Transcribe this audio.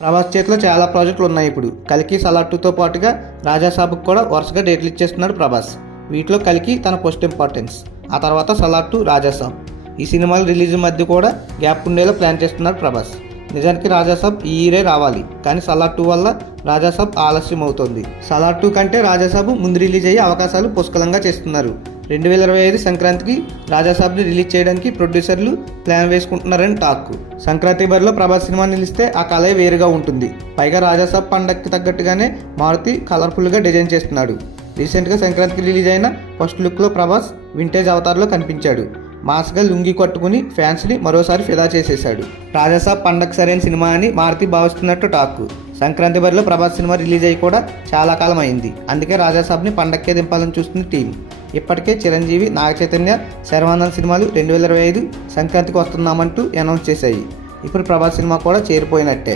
ప్రభాస్ చేతిలో చాలా ప్రాజెక్టులు ఉన్నాయి. ఇప్పుడు కల్కి, సలార్ 2తో పాటుగా రాజాసాబ్కి కూడా వరుసగా డేట్లు ఇచ్చేస్తున్నాడు ప్రభాస్. వీటిలో కల్కి తన ఫస్ట్ ఇంపార్టెన్స్, ఆ తర్వాత సలార్ 2, రాజాసాబ్. ఈ సినిమాల రిలీజ్ మధ్య కూడా గ్యాప్ ఉండేలా ప్లాన్ చేస్తున్నాడు ప్రభాస్. నిజానికి రాజాసాబ్ ఈ ఇయరే రావాలి, కానీ సలార్ 2 వల్ల రాజాసాబ్ ఆలస్యం అవుతోంది. సలార్ 2 కంటే రాజాసాబ్ ముందు రిలీజ్ అయ్యే అవకాశాలు పుష్కలంగా చేస్తున్నారు. 2025 సంక్రాంతికి రాజాసాబ్ని రిలీజ్ చేయడానికి ప్రొడ్యూసర్లు ప్లాన్ వేసుకుంటున్నారని టాక్. సంక్రాంతి బరిలో ప్రభాస్ సినిమా నిలిస్తే ఆ కళే వేరుగా ఉంటుంది. పైగా రాజాసాబ్ పండగకి తగ్గట్టుగానే మారుతి కలర్ఫుల్గా డిజైన్ చేస్తున్నాడు. రీసెంట్గా సంక్రాంతికి రిలీజ్ అయిన ఫస్ట్ లుక్లో ప్రభాస్ వింటేజ్ అవతార్లో కనిపించాడు. మాస్గా లుంగి కట్టుకుని ఫ్యాన్స్ని మరోసారి ఫిదా చేసేశాడు. రాజాసాబ్ పండగ సరైన సినిమా అని మారుతి భావిస్తున్నట్టు టాక్. సంక్రాంతి బరిలో ప్రభాస్ సినిమా రిలీజ్ అయ్యి కూడా చాలా కాలం అయింది. అందుకే రాజాసాబ్ని పండక్కే దింపాలని చూస్తుంది టీం. ఇప్పటికే చిరంజీవి, నాగచైతన్య, శర్వానంద్ సినిమాలు 2025 సంక్రాంతికి వస్తున్నామంటూ అనౌన్స్ చేశాయి. ఇప్పుడు ప్రభాస్ సినిమా కూడా చేరిపోయినట్టే.